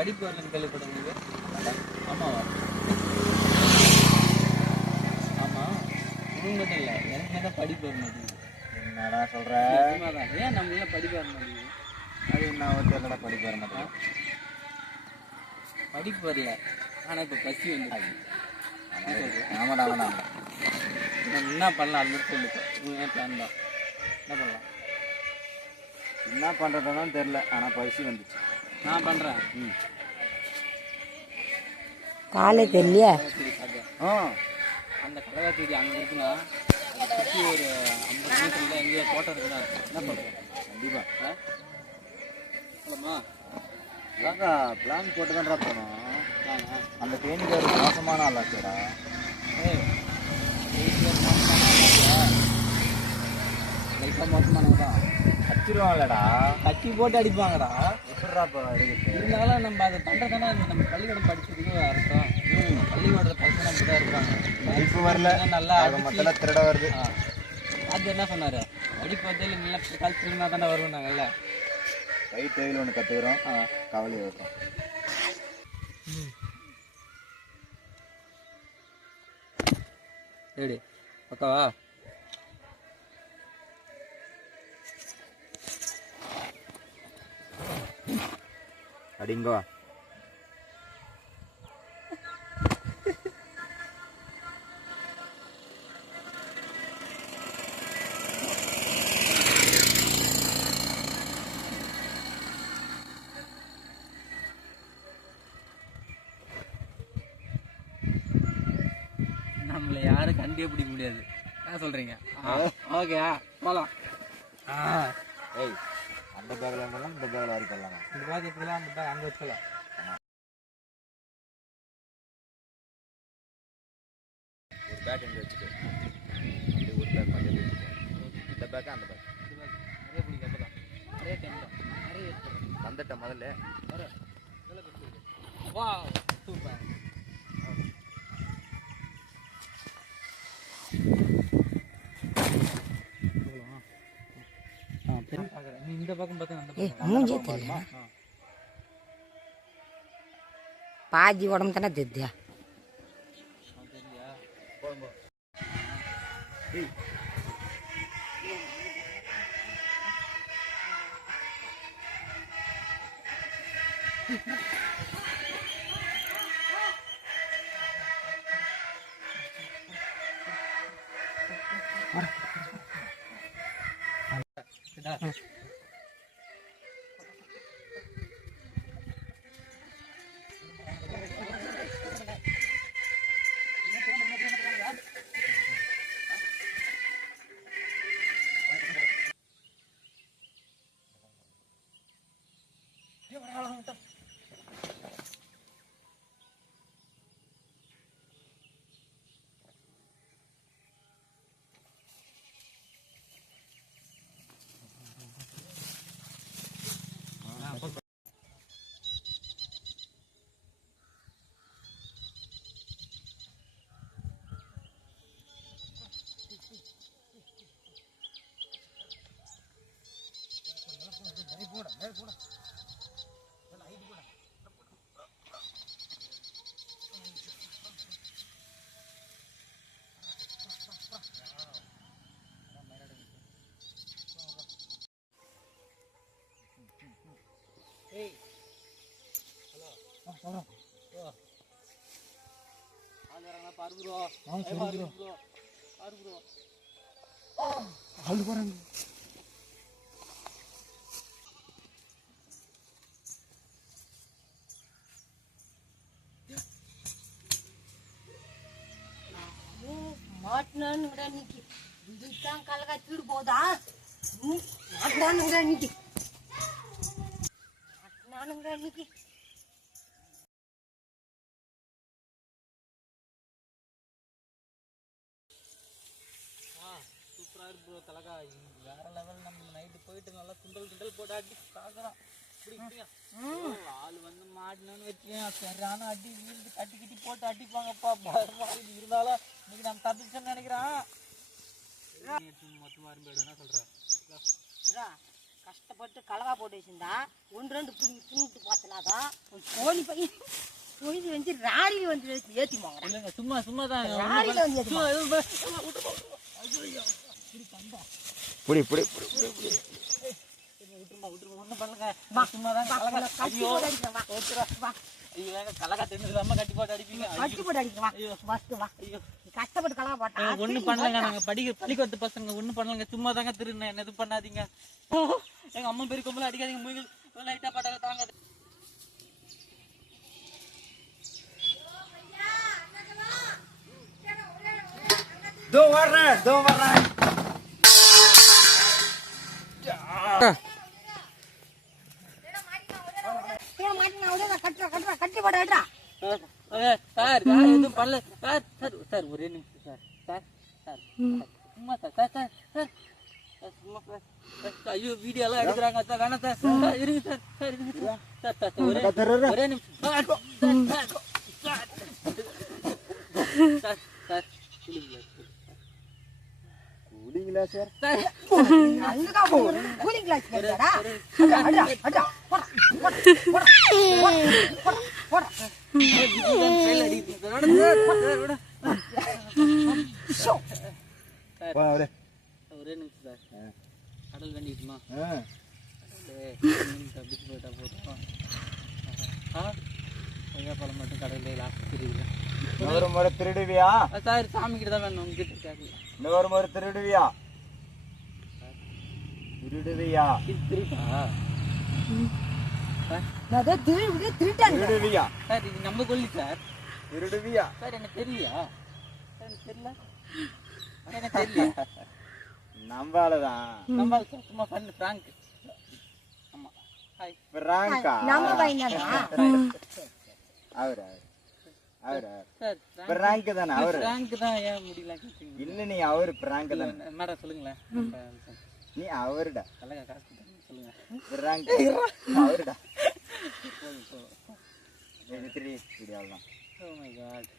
படிப்பு வரலன்னு கேள்விப்படுங்க. ஆமாவா? ஆமா, உனக்கு மட்டும் இல்லை, எனக்கு தான் படிப்பு வர மாட்டேங்குது. என்னடா சொல்ற? ஏன் நம்ம ஏன் படிப்பு வர மாட்டேங்குது? அது என்ன தெரியலடா, படிப்பு வர மாட்டேன். படிப்பு வரல, ஆனால் இப்போ பசி வந்து. ஆமாடா ஆமாடா. நம்ம என்ன பண்ணலாம் அது மட்டும் சொல்லு. ஏன் பிளான் தான் என்ன பண்ணலாம்? என்ன பண்ணுறதுன்னு தெரில, ஆனால் பசி வந்துச்சு. நான் பண்ணுறேன். காலே தெரியலையா? அந்த கடலை செடி அங்கே இருக்குன்னா அதை சுற்றி ஒரு 50 மீட்டரில் எங்கேயோ தோட்டம் இருக்குன்னா என்ன பண்ணுறோம்? கண்டிப்பாக சொல்லுமா பிளான் போட்டு தான்டா போனோம். அந்த தேனிக்கு ஒரு மோசமான ஆளாச்சேடா. லைஃபாக மோசமானதான். அடிச்சிருவாங்களடா, கட்டி போட்டு அடிப்பாங்கடா. எப்படிடா இப்போ இருந்தாலும் நம்ம அதை பண்ணுறதுனா நம்ம பள்ளிக்கூடம் படிச்சதுக்கு அர்த்தம். பள்ளிக்கூடத்தில் பசங்க அப்படி தான் இருப்பாங்க. படிப்பு வரல, நல்லா மொத்தம் திருட வருது. அது என்ன சொன்னார்? படிப்பு வந்து நல்லா கால் திரும்பினா தானே வருவாங்கல்ல. கை தொழில் ஒன்று கற்றுக்குறோம், கவலையை வைக்கும். எப்படி பக்காவா? அடிங்கோ நம்மளை யாரும் கண்டே பிடிக்க முடியாது. என்ன சொல்றீங்க? ஓகே போகலாம். ஏய், அந்த பேக்கில் இருந்தாலும் இந்த பேக்கில் வரைக்கலாம். இந்த பேக் எடுத்துக்கலாம், அந்த பேக் அங்கே வச்சுக்கலாம். ஒரு பேக் எங்கே வச்சுட்டு அப்படி ஒரு பேக் மட்டும் வச்சுட்டு இந்த பேக்கா அந்த பேக் நிறைய பிடிக்கும். அப்போ தான் நிறைய டைம் தான் நிறைய வந்துட்டேன் முதல்ல. வா சூப்பர். நீ இந்த பக்கம் பார்த்தா அந்த பக்கம் பாதி உடம்பு தானே தெரியா? மாட்டினானுங்கடா இன்னைக்கு. இதுதான் கலக்காத்திட்டு போதா? மாட்டினானுங்கடா இன்னைக்கு. மாட்டினானுங்கடா இன்னைக்கு. சூப்பரா இருக்கு ப்ரோ. தலகா வேற லெவல். நம்ம நைட்டு போயிட்டு நல்லா குண்டல் போட்டு அடி பார்க்கலாம். ஆள் வந்து மாட்டினு வச்சுக்கேன், சரியான அடி வீழ்ந்து கட்டி போட்டு அடிப்பாங்கப்பா. இருந்தாலும் இன்னைக்கு நம்ம தப்பிச்சோன்னு நினைக்கிறேன். மொத்தமாக போயிடும். என்ன சொல்கிறேன்? கஷ்டப்பட்டு கலவா போட்டு வச்சிருந்தா 1-2 புண்ணிட்டு பார்த்தலாதான் கோழி பை பொழுது வந்து ராரியில் வந்து ஏற்றி போங்க. இல்லைங்க சும்மா தான் ராரியில் வந்து ஏற்றி புடி விட்டுருமா ஒன்றும் பண்ணுங்க சும்மா தான் கலகா தெரிஞ்சது அம்மா கட்டி போட்டு அடிப்பீங்க. கட்டி போட்டு அடிக்கலாம் ஃபஸ்ட்டு வா. கஷ்டப்பட்டு கலவா போட்டா ஒன்றும் பண்ணலங்க. நாங்கள் பள்ளிக்கூடத்து பசங்க ஒன்றும் பண்ணலங்க. சும்மா தாங்க திருநேன் என்ன எதுவும் பண்ணாதீங்க. எங்கள் அம்மா பெரிய கொம்பல அடிக்காதீங்க. மூங்கில் லைட்டாக பட்டாக தாங்காது. தோ வர்றேன் கட்டி போட்டு அடிடா. சார் எதுவும் பண்ணல சார் ஒரே நிமிஷம் சார் சும்மா சார் சும்மா ஐயோ வீடியோ எல்லாம் எடுக்கிறாங்க சார் வேணாம் சார் இருங்க சார் இருங்க சார் ஒரே நிமிஷம் சார் குடிங்களா சார்? கூலிங் கிளாஸ் ஒரே நிமிஷம் சார் கடல் வேண்டிக்குமா தப்பிச்சு போயிட்டா போதும். பழம் மட்டும் கடையில் லாஸ்ட் தெரியுது. இன்னொரு முறை திருடுவியா? சார் சாமி கிட்ட தான் வேணும் உங்ககிட்ட கேட்கல. இன்னொரு முறை திருடுவியா? திருட்டாங்க சார் இது நம்ம கொல்லி சார். திருடுவியா? சார் எனக்கு தெரியலையா? எனக்கு தெரியல நம்பாலதான் நம்ம சும்மா பண்ணு பிராங்க். ஆமா ஹாய் பிராங்கா? நம்ம பையனா அவரு சார் பிராங்க் தானே? அவரு பிராங்க் தான். ஏன் முடியல கேட்டீங்க? இல்ல நீ அவரு பிராங்க் தானே? மேடம் சொல்லுங்களேன். நீ அவருடா கலகா காசு சொல்லுங்க. பிராங்க் அவருடா. போதும் இது 3 வீடியோ தான். Oh my God.